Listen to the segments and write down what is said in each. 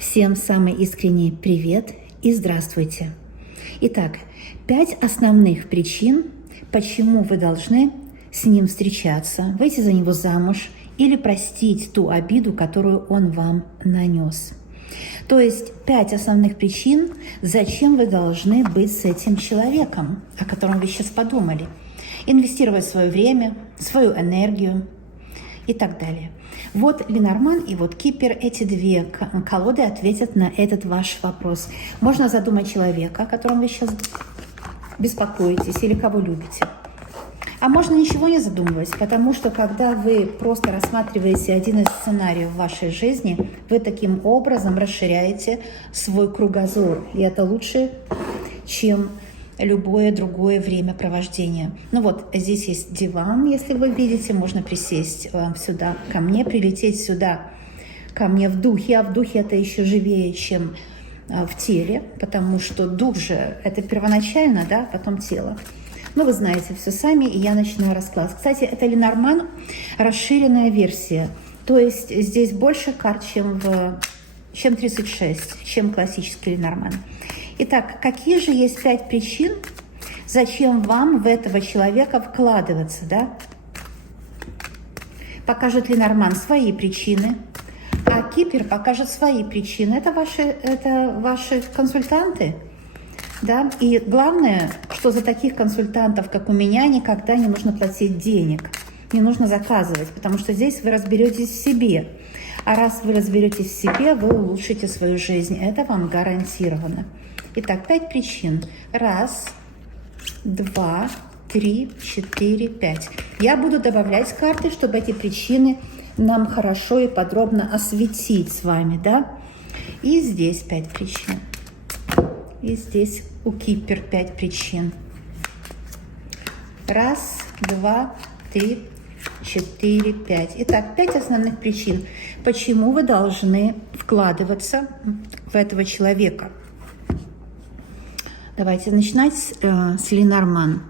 Всем самый искренний привет и здравствуйте. Итак, 5 основных причин, почему вы должны с ним встречаться, выйти за него замуж или простить ту обиду, которую он вам нанес. То есть 5 основных причин, зачем вы должны быть с этим человеком, о котором вы сейчас подумали. Инвестировать свое время, свою энергию и так далее. Вот Ленорман и вот Кипер, эти две колоды ответят на этот ваш вопрос. Можно задумать человека, о котором вы сейчас беспокоитесь или кого любите. А можно ничего не задумывать, потому что когда вы просто рассматриваете один из сценариев в вашей жизни, вы таким образом расширяете свой кругозор. И это лучше, чем любое другое времяпровождение. Ну вот, здесь есть диван, если вы видите, можно присесть сюда ко мне, прилететь сюда ко мне в духе, а в духе это еще живее, чем в теле, потому что дух же это первоначально, да, потом тело. Ну, вы знаете все сами, и я начинаю расклад. Кстати, это Ленорман, расширенная версия, то есть здесь больше карт, чем 36, чем классический Ленорман. Итак, какие же есть 5 причин, зачем вам в этого человека вкладываться, да? Покажет Ленорман свои причины, а Кипер покажет свои причины. Это ваши консультанты, да? И главное, что за таких консультантов, как у меня, никогда не нужно платить денег, не нужно заказывать, потому что здесь вы разберетесь в себе. А раз вы разберетесь в себе, вы улучшите свою жизнь. Это вам гарантировано. Итак, 5 причин. 1, 2, 3, 4, 5. Я буду добавлять карты, чтобы эти причины нам хорошо и подробно осветить с вами, да? И здесь 5 причин. И здесь у Кипер 5 причин. 1, 2, 3, 4, 5. Итак, 5 основных причин, почему вы должны вкладываться в этого человека. Давайте начинать с Ленорман.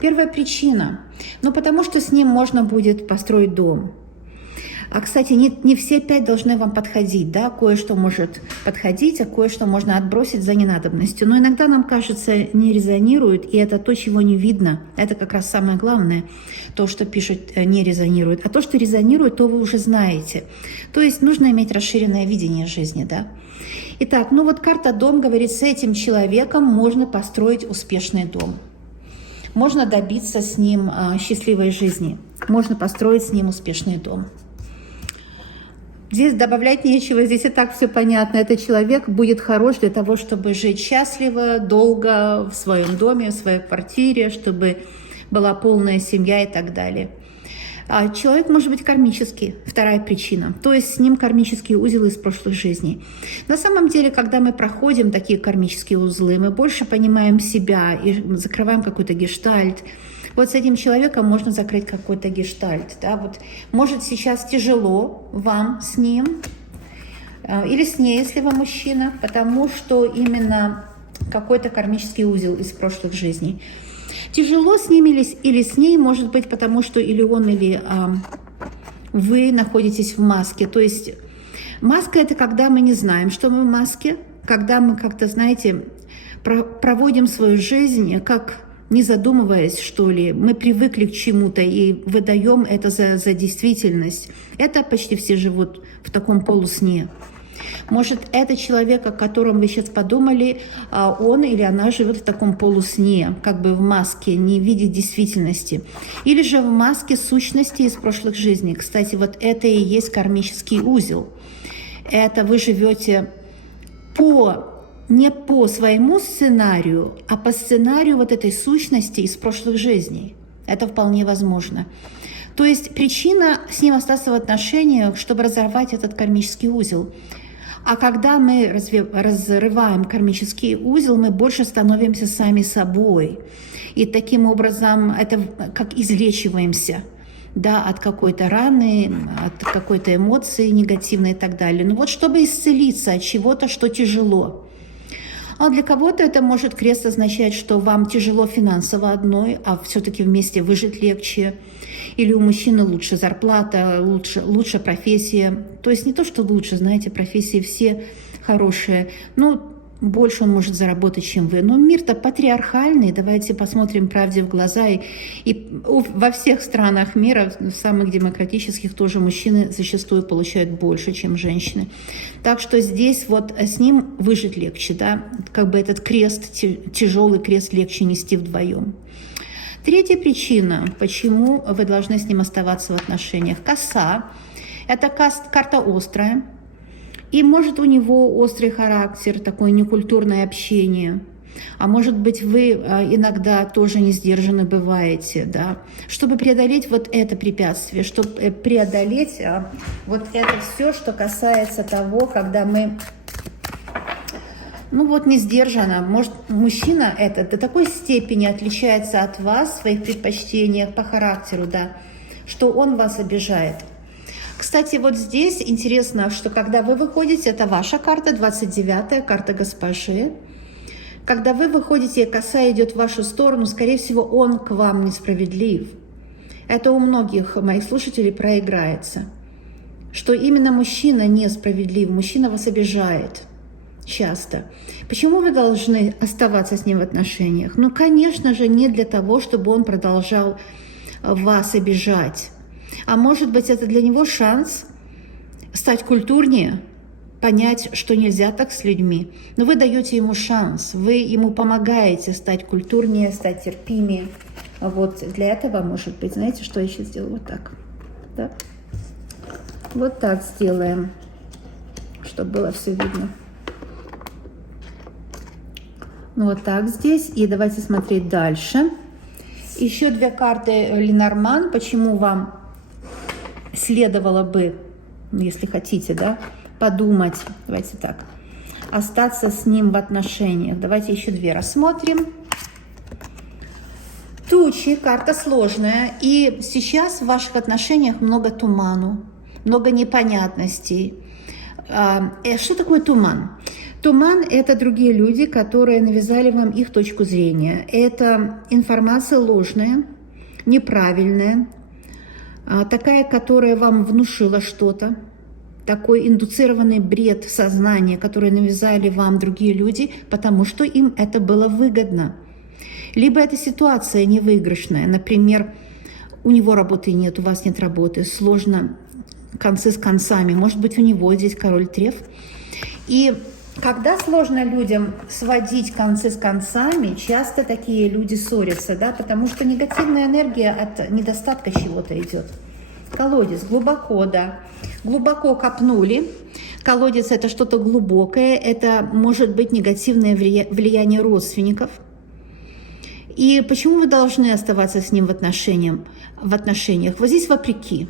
Первая причина. Ну, потому что с ним можно будет построить дом. А, кстати, не все 5 должны вам подходить, да, кое-что может подходить, а кое-что можно отбросить за ненадобностью. Но иногда нам кажется, не резонирует, и это то, чего не видно. Это как раз самое главное, то, что пишут, не резонирует. А то, что резонирует, то вы уже знаете. То есть нужно иметь расширенное видение жизни, да. Итак, ну вот карта «Дом» говорит, с этим человеком можно построить успешный дом. Можно добиться с ним счастливой жизни. Можно построить с ним успешный дом. Здесь добавлять нечего, здесь и так все понятно. Этот человек будет хорош для того, чтобы жить счастливо, долго в своем доме, в своей квартире, чтобы была полная семья и так далее. А человек может быть кармический, вторая причина. То есть с ним кармические узлы из прошлых жизней. На самом деле, когда мы проходим такие кармические узлы, мы больше понимаем себя и закрываем какой-то гештальт. Вот с этим человеком можно закрыть какой-то гештальт. Да? Вот, может, сейчас тяжело вам с ним или с ней, если вы мужчина, потому что именно какой-то кармический узел из прошлых жизней. Тяжело с ним или с ней, может быть, потому что или он, или вы находитесь в маске. То есть маска – это когда мы не знаем, что мы в маске, когда мы как-то, знаете, проводим свою жизнь, как не задумываясь, что ли, мы привыкли к чему-то и выдаем это за действительность. Это почти все живут в таком полусне. Может, это человек, о котором вы сейчас подумали, он или она живет в таком полусне, как бы в маске, не видит действительности. Или же в маске сущности из прошлых жизней. Кстати, вот это и есть кармический узел. Это вы живете не по своему сценарию, а по сценарию вот этой сущности из прошлых жизней. Это вполне возможно. То есть причина с ним остаться в отношениях, чтобы разорвать этот кармический узел. А когда мы разрываем кармический узел, мы больше становимся сами собой. И таким образом это как излечиваемся, да, от какой-то раны, от какой-то эмоции негативной и так далее. Ну вот чтобы исцелиться от чего-то, что тяжело. А для кого-то это может крест означать, что вам тяжело финансово одной, а все-таки вместе выжить легче. или у мужчины лучше зарплата, лучше профессия. То есть не то, что лучше, знаете, профессии все хорошие, но больше он может заработать, чем вы. Но мир-то патриархальный, давайте посмотрим правде в глаза. И во всех странах мира, в самых демократических, тоже мужчины зачастую получают больше, чем женщины. Так что здесь вот с ним выжить легче, да, как бы этот крест, тяжелый крест легче нести вдвоем. Третья причина, почему вы должны с ним оставаться в отношениях. Коса. Это карта острая. И может у него острый характер, такое некультурное общение. А может быть, вы иногда тоже не сдержаны бываете, да. Чтобы преодолеть вот это препятствие, чтобы преодолеть вот это все, что касается того, когда мы, ну вот, не сдержанно. Может, мужчина этот до такой степени отличается от вас в своих предпочтениях по характеру, да, что он вас обижает. Кстати, вот здесь интересно, что когда вы выходите, это ваша карта, 29-я, карта госпожи. Когда вы выходите, и коса идет в вашу сторону, скорее всего, он к вам несправедлив. Это у многих моих слушателей проиграется. Что именно мужчина несправедлив, мужчина вас обижает часто. Почему вы должны оставаться с ним в отношениях? Ну, конечно же, не для того, чтобы он продолжал вас обижать. А может быть, это для него шанс стать культурнее, понять, что нельзя так с людьми. Но вы даете ему шанс, вы ему помогаете стать культурнее, стать терпимее. Вот для этого, может быть, знаете, что я сейчас сделаю? Вот так. Да? Вот так сделаем, чтобы было все видно. Вот так здесь. И давайте смотреть дальше. Еще две карты Ленорман. Почему вам следовало бы, если хотите, да, подумать, давайте так, остаться с ним в отношениях. Давайте еще две рассмотрим. Тучи, карта сложная, и сейчас в ваших отношениях много туману, много непонятностей. Что такое туман? Туман – это другие люди, которые навязали вам их точку зрения. Это информация ложная, неправильная, такая, которая вам внушила что-то, такой индуцированный бред сознания, который навязали вам другие люди, потому что им это было выгодно. Либо эта ситуация невыигрышная, например, у него работы нет, у вас нет работы, сложно концы с концами, может быть, у него здесь король треф. И когда сложно людям сводить концы с концами, часто такие люди ссорятся, да, потому что негативная энергия от недостатка чего-то идет. Колодец глубоко, да, глубоко копнули. Колодец – это что-то глубокое, это может быть негативное влияние родственников. И почему вы должны оставаться с ним в отношениях? Вот здесь вопреки.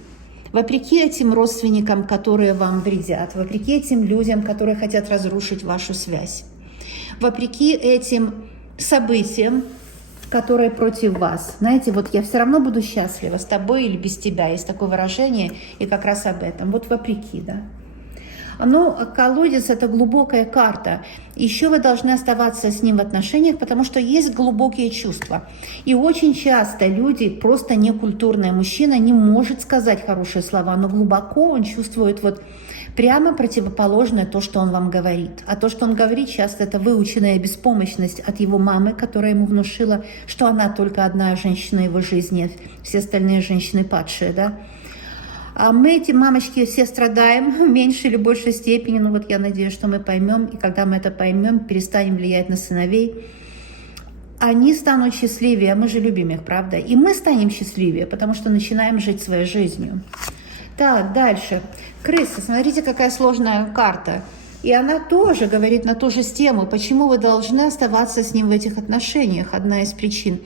Вопреки этим родственникам, которые вам вредят, вопреки этим людям, которые хотят разрушить вашу связь, вопреки этим событиям, которые против вас. Знаете, вот я все равно буду счастлива с тобой или без тебя. Есть такое выражение, и как раз об этом. Вот вопреки, да. Но колодец – это глубокая карта. Еще вы должны оставаться с ним в отношениях, потому что есть глубокие чувства. И очень часто люди, просто некультурный мужчина, не может сказать хорошие слова, но глубоко он чувствует вот прямо противоположное то, что он вам говорит. А то, что он говорит, часто это выученная беспомощность от его мамы, которая ему внушила, что она только одна женщина в его жизни, все остальные женщины падшие, да. А мы, эти мамочки, все страдаем в меньшей или большей степени. Ну вот я надеюсь, что мы поймем, и когда мы это поймем, перестанем влиять на сыновей. Они станут счастливее, а мы же любим их, правда? И мы станем счастливее, потому что начинаем жить своей жизнью. Так, дальше. Крыса, смотрите, какая сложная карта. И она тоже говорит на ту же тему, почему вы должны оставаться с ним в этих отношениях, одна из причин.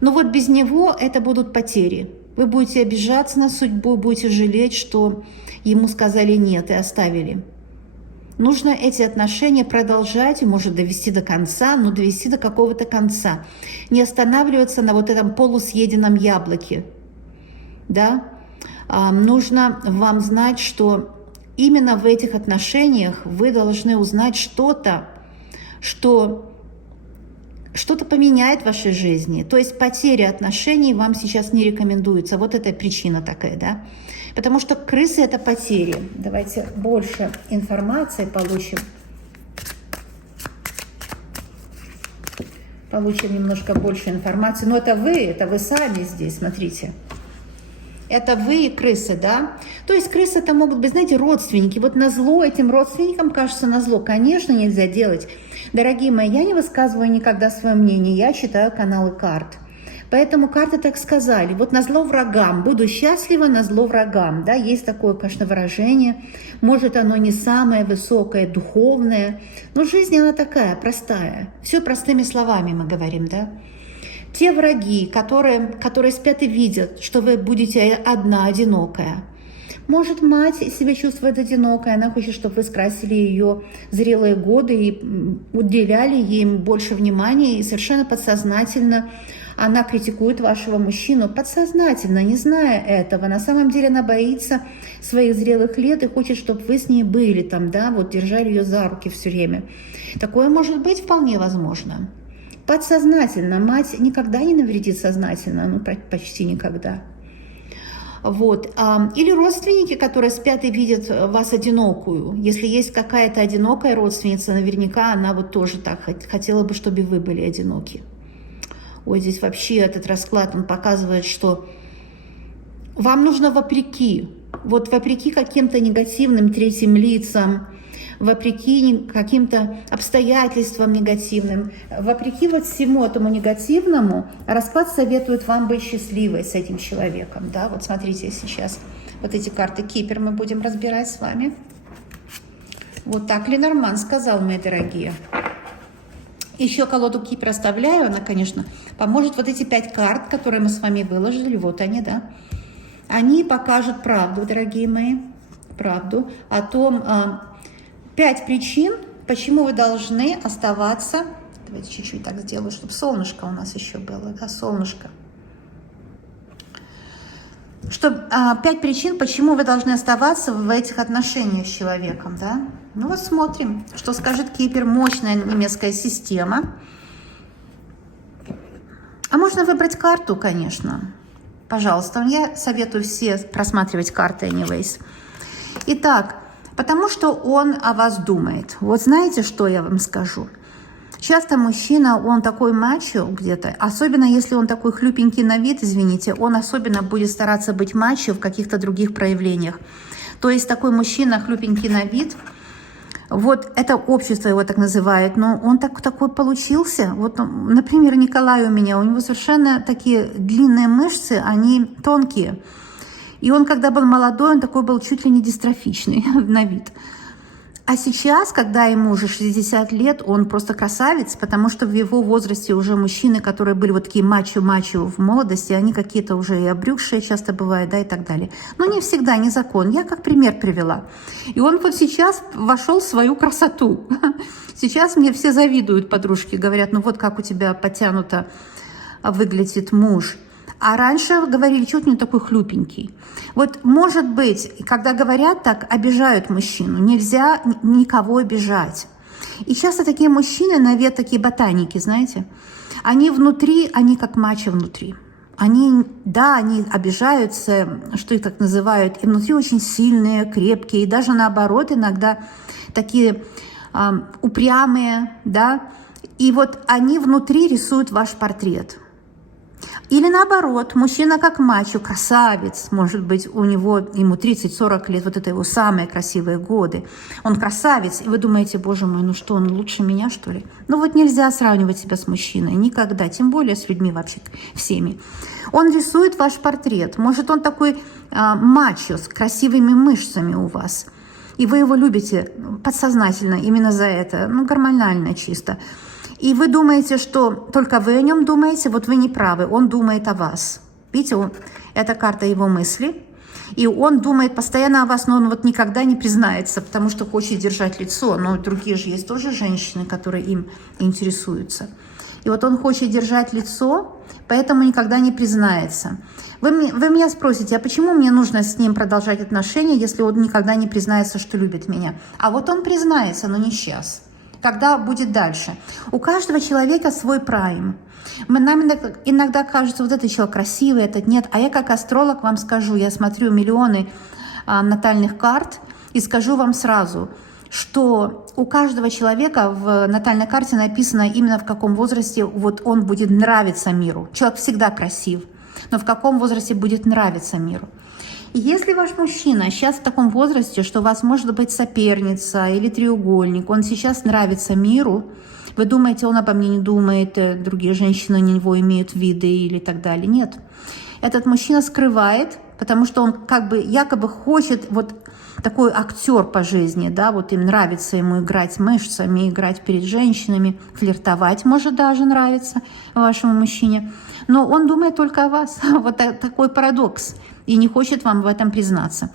Но вот без него это будут потери. Вы будете обижаться на судьбу, будете жалеть, что ему сказали нет и оставили. Нужно эти отношения продолжать и, может, довести до конца, но довести до какого-то конца. Не останавливаться на вот этом полусъеденном яблоке. Да? Нужно вам знать, что именно в этих отношениях вы должны узнать что-то, что что-то поменяет в вашей жизни. То есть потеря отношений вам сейчас не рекомендуется. Вот это причина такая, да? Потому что крысы – это потери. Давайте больше информации получим. Получим немножко больше информации. Но это вы сами здесь, смотрите. Это вы и крысы, да? То есть крысы это могут быть, знаете, родственники. Вот назло этим родственникам, кажется, назло, конечно, нельзя делать. Дорогие мои, я не высказываю никогда свое мнение, я читаю каналы карт. Поэтому карты так сказали. Вот назло врагам, буду счастлива назло врагам. Да? Есть такое, конечно, выражение. Может, оно не самое высокое, духовное. Но жизнь, она такая, простая. Все простыми словами мы говорим, да? Те враги, которые спят и видят, что вы будете одна, одинокая. Может, мать себя чувствует одинокой, она хочет, чтобы вы скрасили ее зрелые годы и уделяли ей больше внимания, и совершенно подсознательно она критикует вашего мужчину, подсознательно, не зная этого. На самом деле она боится своих зрелых лет и хочет, чтобы вы с ней были там, да, вот держали ее за руки все время. Такое может быть вполне возможно. Подсознательно. Мать никогда не навредит сознательно, ну почти никогда. Вот. Или родственники, которые спят и видят вас одинокую. Если есть какая-то одинокая родственница, наверняка она вот тоже так хотела бы, чтобы вы были одиноки. Ой, здесь вообще этот расклад, он показывает, что вам нужно вопреки, вот вопреки каким-то негативным третьим лицам, вопреки каким-то обстоятельствам негативным, вопреки вот всему этому негативному, расклад советует вам быть счастливой с этим человеком. Да? Вот смотрите сейчас, вот эти карты Кипер мы будем разбирать с вами. Вот так Ленорман сказал, мои дорогие. Еще колоду Кипер оставляю, она, конечно, поможет. Вот эти 5 карт, которые мы с вами выложили, вот они, да, они покажут правду, дорогие мои, правду о том, 5 причин, почему вы должны оставаться. Давайте чуть-чуть так сделаю, чтобы солнышко у нас еще было, да, солнышко. 5 причин, почему вы должны оставаться в этих отношениях с человеком, да. Ну вот смотрим, что скажет Кипер, мощная немецкая система. А можно выбрать карту, конечно. Пожалуйста, я советую все просматривать карты anyways. Итак, потому что он о вас думает. Вот знаете, что я вам скажу? Часто мужчина, он такой мачо где-то, особенно если он такой хлюпенький на вид, извините, он особенно будет стараться быть мачо в каких-то других проявлениях. То есть такой мужчина хлюпенький на вид, вот это общество его так называет, но он такой получился. Вот, например, Николай у меня, у него совершенно такие длинные мышцы, они тонкие. И он, когда был молодой, он такой был чуть ли не дистрофичный на вид. А сейчас, когда ему уже 60 лет, он просто красавец, потому что в его возрасте уже мужчины, которые были вот такие мачо-мачо в молодости, они какие-то уже и обрюкшие часто бывают, да, и так далее. Но не всегда, не закон. Я как пример привела. И он вот сейчас вошел в свою красоту. Сейчас мне все завидуют, подружки, говорят, ну вот как у тебя подтянуто выглядит муж. А раньше говорили, что у него такой хлюпенький. Вот, может быть, когда говорят так, обижают мужчину. Нельзя никого обижать. И часто такие мужчины, на вид такие ботаники, знаете, они внутри, они как мачо внутри. Они, да, они обижаются, что их так называют, и внутри очень сильные, крепкие, и даже наоборот иногда такие упрямые, да. И вот они внутри рисуют ваш портрет. Или наоборот, мужчина как мачо, красавец, может быть, у него, ему 30-40 лет, вот это его самые красивые годы. Он красавец, и вы думаете, боже мой, ну что, он лучше меня, что ли? Ну вот нельзя сравнивать себя с мужчиной, никогда, тем более с людьми вообще, всеми. Он рисует ваш портрет, может, он такой мачо с красивыми мышцами у вас, и вы его любите подсознательно именно за это, ну гормонально чисто. И вы думаете, что только вы о нем думаете, вот вы не правы, он думает о вас. Видите, это карта его мысли, и он думает постоянно о вас, но он вот никогда не признается, потому что хочет держать лицо, но другие же есть тоже женщины, которые им интересуются. И вот он хочет держать лицо, поэтому никогда не признается. Вы меня спросите, а почему мне нужно с ним продолжать отношения, если он никогда не признается, что любит меня? А вот он признается, но не сейчас. Когда будет дальше? У каждого человека свой прайм. Нам иногда кажется, вот этот человек красивый, этот нет. А я как астролог вам скажу, я смотрю миллионы натальных карт и скажу вам сразу, что у каждого человека в натальной карте написано именно в каком возрасте вот он будет нравиться миру. Человек всегда красив, но в каком возрасте будет нравиться миру. И если ваш мужчина сейчас в таком возрасте, что у вас может быть соперница или треугольник, он сейчас нравится миру, вы думаете, он обо мне не думает, другие женщины на него имеют виды или так далее. Нет. Этот мужчина скрывает, потому что он как бы якобы хочет, вот такой актер по жизни, да, вот им нравится ему играть мышцами, играть перед женщинами, флиртовать может даже нравится вашему мужчине. Но он думает только о вас. Вот такой парадокс. И не хочет вам в этом признаться.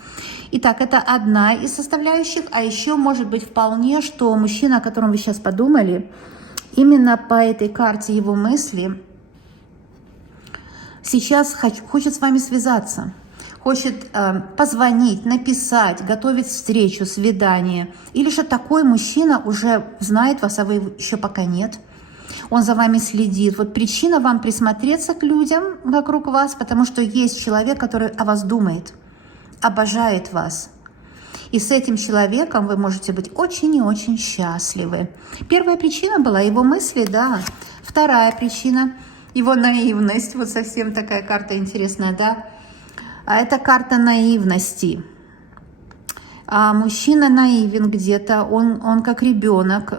Итак, это одна из составляющих. А еще может быть вполне, что мужчина, о котором вы сейчас подумали, именно по этой карте его мысли сейчас хочет с вами связаться. Хочет позвонить, написать, готовить встречу, свидание. Или же такой мужчина уже знает вас, а вы еще пока нет. Он за вами следит. Вот причина вам присмотреться к людям вокруг вас, потому что есть человек, который о вас думает, обожает вас. И с этим человеком вы можете быть очень и очень счастливы. Первая причина была его мысли, да. Вторая причина – его наивность. Вот совсем такая карта интересная, да. А это карта наивности. А мужчина наивен где-то, он как ребенок.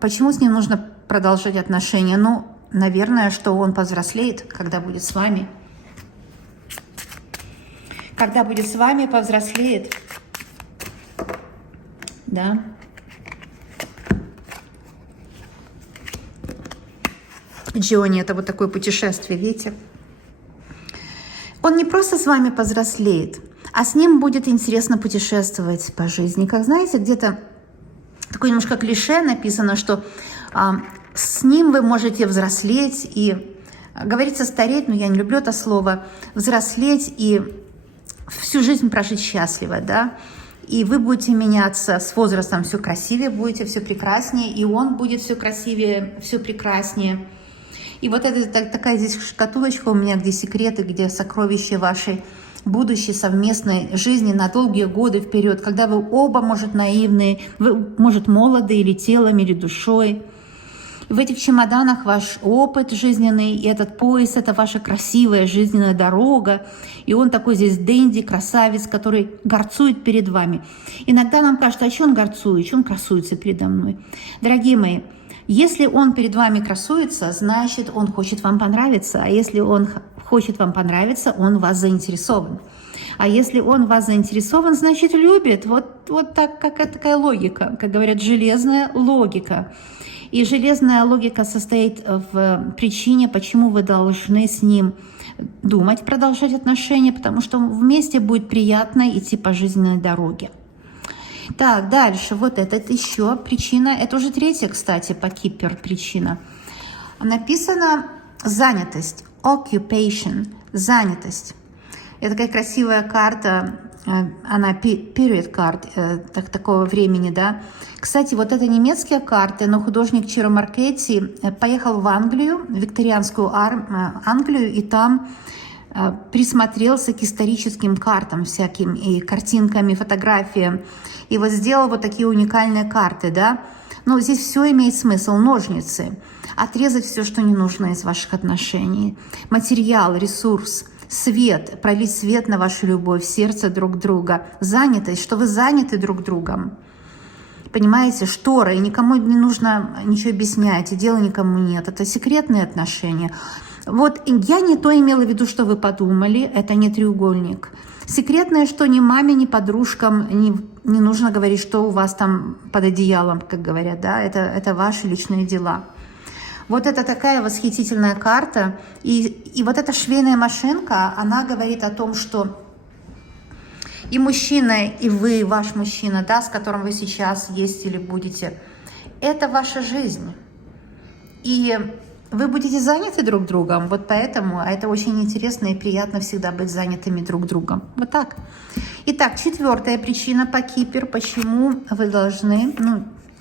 Почему с ним нужно продолжать отношения? Ну, наверное, что он повзрослеет, когда будет с вами. Когда будет с вами, повзрослеет. Да. Джонни, это вот такое путешествие, видите? Он не просто с вами повзрослеет, а с ним будет интересно путешествовать по жизни. Как знаете, где-то такое немножко клише написано, что с ним вы можете взрослеть и, говорится, стареть, но я не люблю это слово, взрослеть и всю жизнь прожить счастливо, да. И вы будете меняться с возрастом, все красивее, будете все прекраснее, и он будет все красивее, все прекраснее. И вот это такая здесь шкатулочка у меня, где секреты, где сокровища вашей будущей совместной жизни на долгие годы вперед, когда вы оба, может, наивные, вы, может, молоды или телом, или душой. И в этих чемоданах ваш опыт жизненный, и этот пояс – это ваша красивая жизненная дорога. И он такой здесь дэнди, красавец, который горцует перед вами. Иногда нам кажется, а что он горцует, что он красуется передо мной. Дорогие мои, если он перед вами красуется, значит, он хочет вам понравиться. А если он хочет вам понравиться, он в вас заинтересован. А если он в вас заинтересован, значит, любит. Вот так, такая логика, как говорят, железная логика. И железная логика состоит в причине, почему вы должны с ним думать, продолжать отношения, потому что вместе будет приятно идти по жизненной дороге. Так, дальше, вот это еще причина, это уже третья, кстати, по Кипер причина. Написано занятость, occupation, занятость. Это такая красивая карта, она period card, такого времени, да. Кстати, вот это немецкие карты, но художник Чиро Маркетти поехал в Англию, в викторианскую Англию, и там присмотрелся к историческим картам всяким, и картинкам, и фотографиям, и вот сделал вот такие уникальные карты, да. Но здесь все имеет смысл, ножницы, отрезать все, что не нужно из ваших отношений, материал, ресурс, свет, пролить свет на вашу любовь, сердце друг друга, занятость, что вы заняты друг другом. Понимаете, штора, и никому не нужно ничего объяснять, и дела никому нет. Это секретные отношения. Вот я не то имела в виду, что вы подумали, это не треугольник. Секретное, что ни маме, ни подружкам не нужно говорить, что у вас там под одеялом, как говорят, да, это ваши личные дела. Вот это такая восхитительная карта. И вот эта швейная машинка, она говорит о том, что и мужчина, и вы, ваш мужчина, да, с которым вы сейчас есть или будете, это ваша жизнь. И вы будете заняты друг другом, вот поэтому это очень интересно и приятно всегда быть занятыми друг другом. Вот так. Итак, четвертая причина по Кипер, почему вы должны,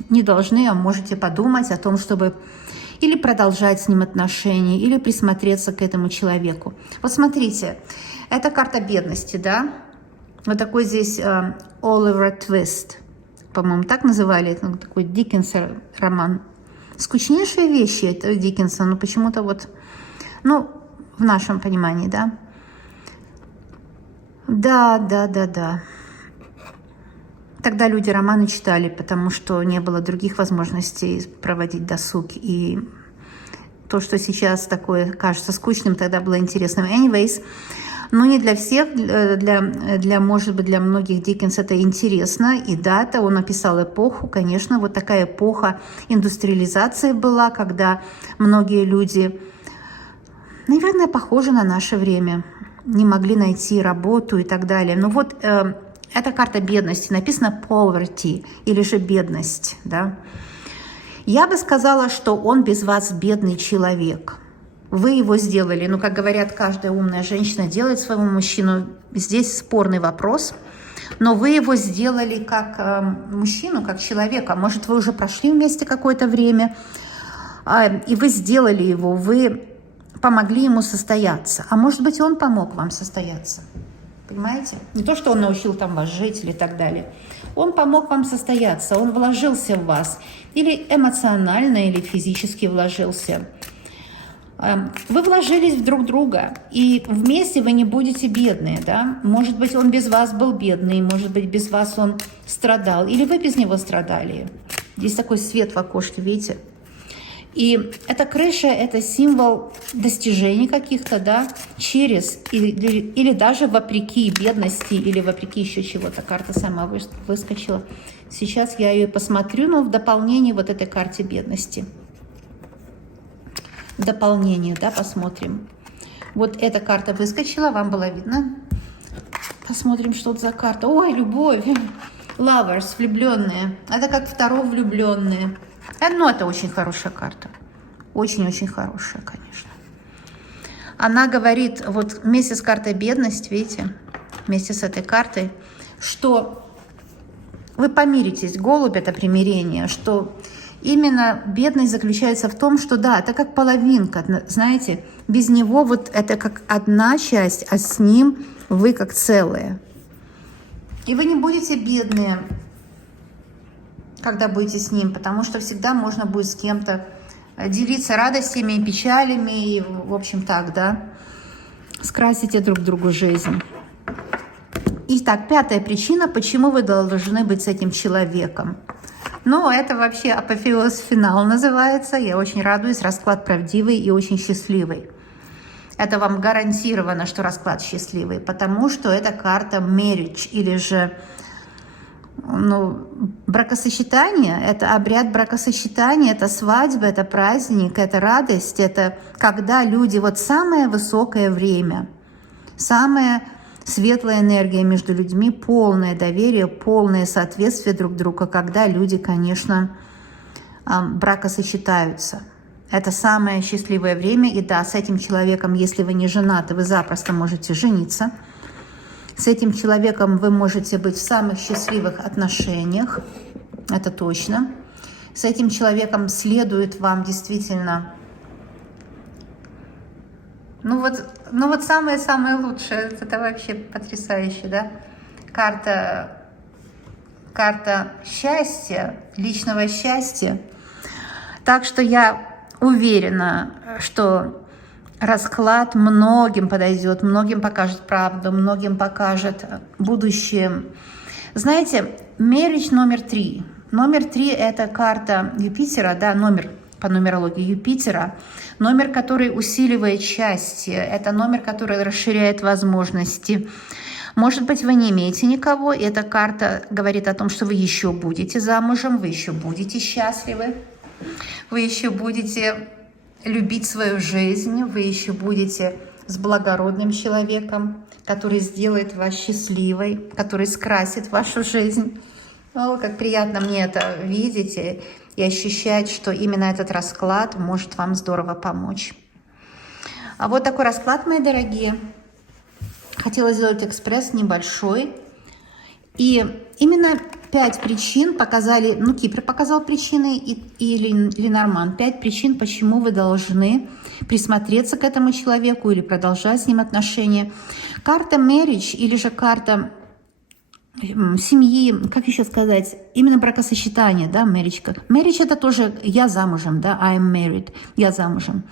не должны, а можете подумать о том, чтобы или продолжать с ним отношения, или присмотреться к этому человеку. Вот смотрите, это карта бедности, да? Вот такой здесь Оливер Твист, по-моему, так называли, это такой Диккенса роман. Скучнейшие вещи это Диккенса, но почему-то вот, ну, в нашем понимании, да? Да. Тогда люди романы читали, потому что не было других возможностей проводить досуг. И то, что сейчас такое кажется скучным, тогда было интересным. Anyways, но не для всех, может быть, для многих Диккенс это интересно. И дата, он описал эпоху, конечно, вот такая эпоха индустриализации была, когда многие люди, наверное, похожи на наше время, не могли найти работу и так далее. Но вот это карта бедности, написано poverty, или же бедность, да. Я бы сказала, что он без вас бедный человек. Вы его сделали, ну, как говорят, каждая умная женщина делает своему мужчину. Здесь спорный вопрос, но вы его сделали как мужчину, как человека. Может, вы уже прошли вместе какое-то время, и вы сделали его, вы помогли ему состояться. А может быть, он помог вам состояться. Понимаете? Не то, что он научил там вас жить или так далее. Он помог вам состояться, он вложился в вас. Или эмоционально, или физически вложился. Вы вложились в друг друга, и вместе вы не будете бедные, да? Может быть, он без вас был бедный, может быть, без вас он страдал, или вы без него страдали. Здесь такой свет в окошке, видите? И эта крыша – это символ достижений каких-то, да, через, или даже вопреки бедности, или вопреки еще чего-то. Карта сама выскочила. Сейчас я ее посмотрю, но в дополнение вот этой карте бедности. В дополнение, да, посмотрим. Вот эта карта выскочила, вам было видно? Посмотрим, что это за карта. Ой, любовь. Lovers, влюбленные. Это как второй влюбленные. Ну, это очень хорошая карта. Очень-очень хорошая, конечно. Она говорит, вот вместе с картой бедность, видите, вместе с этой картой, что вы помиритесь. Голубь – это примирение, что именно бедность заключается в том, что да, это как половинка, знаете, без него вот это как одна часть, а с ним вы как целое. И вы не будете бедные, когда будете с ним, потому что всегда можно будет с кем-то делиться радостями и печалями, и, в общем, так, да, скрасите друг другу жизнь. Итак, пятая причина, почему вы должны быть с этим человеком. Ну, это вообще апофеоз финал называется. Я очень радуюсь, расклад правдивый и очень счастливый. Это вам гарантировано, что расклад счастливый, потому что это карта marriage, или же бракосочетание, это обряд бракосочетания, это свадьба, это праздник, это радость, это когда люди, вот самое высокое время, самая светлая энергия между людьми, полное доверие, полное соответствие друг другу, когда люди, конечно, бракосочетаются. Это самое счастливое время, и да, с этим человеком, если вы не женаты, вы запросто можете жениться. С этим человеком вы можете быть в самых счастливых отношениях, это точно. С этим человеком следует вам действительно, ну вот самое-самое лучшее, это вообще потрясающе, да? Карта счастья, личного счастья. Так что я уверена, что расклад многим подойдет, многим покажет правду, многим покажет будущее. Знаете, marriage номер 3. Номер 3 – это карта Юпитера, да, номер по нумерологии Юпитера. Номер, который усиливает счастье. Это номер, который расширяет возможности. Может быть, вы не имеете никого. И эта карта говорит о том, что вы еще будете замужем, вы еще будете счастливы, вы еще будете любить свою жизнь, вы еще будете с благородным человеком, который сделает вас счастливой, который скрасит вашу жизнь. О, как приятно мне это видеть и ощущать, что именно этот расклад может вам здорово помочь. А вот такой расклад, мои дорогие. Хотела сделать экспресс небольшой. И именно 5 причин показали, ну, Кипр показал причины и Ленорман. 5 причин, почему вы должны присмотреться к этому человеку или продолжать с ним отношения. Карта marriage или же карта семьи, как еще сказать, именно бракосочетание, да, marriage. Marriage это тоже я замужем, да, I am married, я замужем.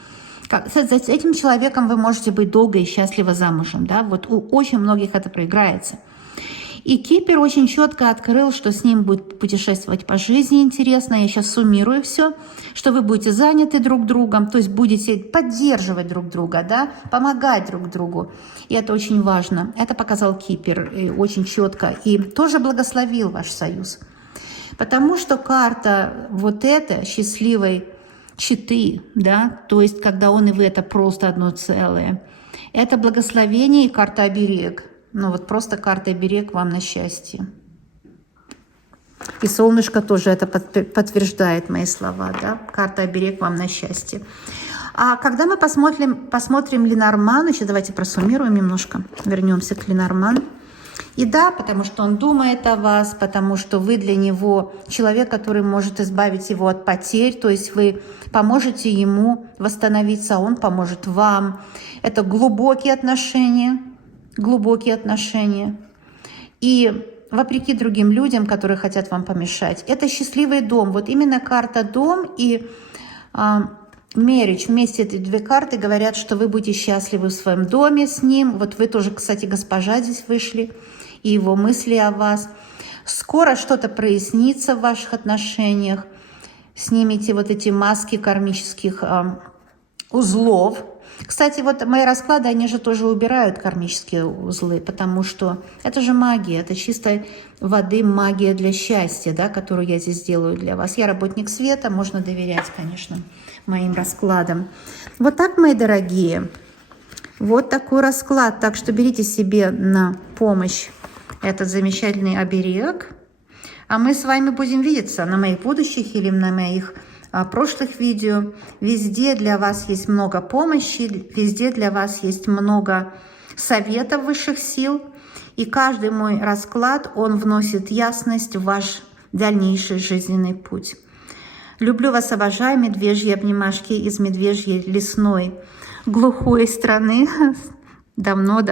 С этим человеком вы можете быть долго и счастливо замужем, да, вот у очень многих это проиграется. И Кипр очень четко открыл, что с ним будет путешествовать по жизни интересно. Я сейчас суммирую все, что вы будете заняты друг другом, то есть будете поддерживать друг друга, да, помогать друг другу. И это очень важно. Это показал Кипр очень четко и тоже благословил ваш союз. Потому что карта вот эта счастливой четы, да, то есть когда он и вы это просто одно целое. Это благословение и карта оберег. Ну вот просто карта оберег вам на счастье. И солнышко тоже это подтверждает мои слова, да? Карта оберег вам на счастье. А когда мы посмотрим Ленорман, еще давайте просуммируем немножко, вернемся к Ленорман. И да, потому что он думает о вас, потому что вы для него человек, который может избавить его от потерь, то есть вы поможете ему восстановиться, а он поможет вам. Это глубокие отношения. И вопреки другим людям, которые хотят вам помешать. Это счастливый дом. Вот именно карта дом и marriage. Вместе эти две карты говорят, что вы будете счастливы в своем доме с ним. Вот вы тоже, кстати, госпожа здесь вышли. И его мысли о вас. Скоро что-то прояснится в ваших отношениях. Снимите вот эти маски кармических узлов. Кстати, вот мои расклады, они же тоже убирают кармические узлы, потому что это же магия, это чистой воды магия для счастья, да, которую я здесь делаю для вас. Я работник света, можно доверять, конечно, моим раскладам. Вот так, мои дорогие, вот такой расклад. Так что берите себе на помощь этот замечательный оберег. А мы с вами будем видеться на моих будущих или на моих прошлых видео. Везде для вас есть много помощи, везде для вас есть много советов высших сил. И каждый мой расклад, он вносит ясность в ваш дальнейший жизненный путь. Люблю вас, обожаю, медвежьи обнимашки из медвежьей лесной глухой страны. Давно.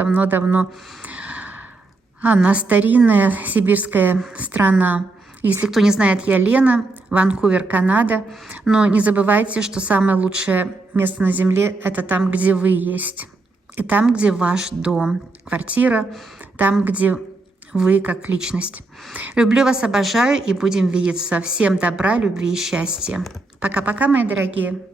Она старинная сибирская страна. Если кто не знает, я Лена, Ванкувер, Канада. Но не забывайте, что самое лучшее место на Земле – это там, где вы есть. И там, где ваш дом, квартира, там, где вы как личность. Люблю вас, обожаю и будем видеться. Всем добра, любви и счастья. Пока-пока, мои дорогие.